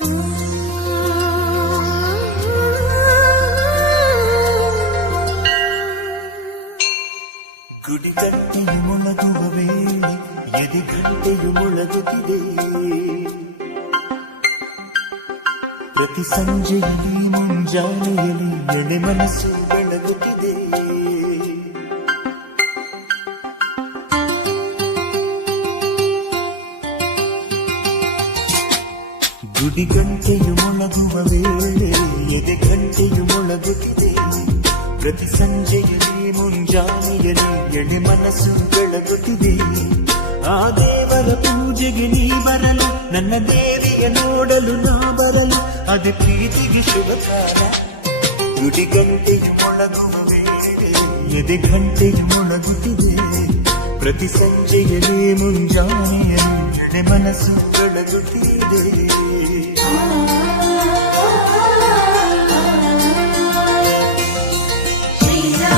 ಗುಡಿಗಂಟೆಯು ಮೊಳಗುವ ವೇಳೆ ಎದೆಗಂಟೆಯು ಮೊಳಗುತ್ತಿದೆ. ಪ್ರತಿ ಸಂಜೆಯಲ್ಲಿ ಮುಂಜಾನೆಯಲ್ಲಿ ಎಳೆ ಮನಸ್ಸು ಬೆಳಗುತ್ತಿದೆ. ಗುಡಿಗಂಟೆಯು ಮೊಳಗುವ ವೇಳೆ ಎದೆಗಂಟೆಯು ಮೊಳಗುತ್ತಿದೆ. ಪ್ರತಿ ಸಂಜೆಯಲ್ಲಿ ಮುಂಜಾನೆಯಲ್ಲಿ ಎಳೆ ಮನಸ್ಸು ಬೆಳಗುತ್ತಿದೆ. ಆ ದೇವರ ಪೂಜೆಗೆ ನೀ ಬರಲು, ನನ್ನ ದೇವಿಯ ನೋಡಲು ನಾ ಬರಲು, ಅದು ಪ್ರೀತಿಗೆ ಶುಭ ಕಾಲ. ಗುಡಿಗಂಟೆಯು ಮೊಳಗುವ ವೇಳೆ ಎದೆಗಂಟೆಯು ಮೊಳಗುತ್ತಿದೆ. ಪ್ರತಿ ಸಂಜೆಯಲ್ಲಿ ಮುಂಜಾನೆಯಲ್ಲಿ ಎಳೆ ಮನಸ್ಸು ಬೆಳಗುತ್ತಿದೆ. ಶ್ರೀರಾಮ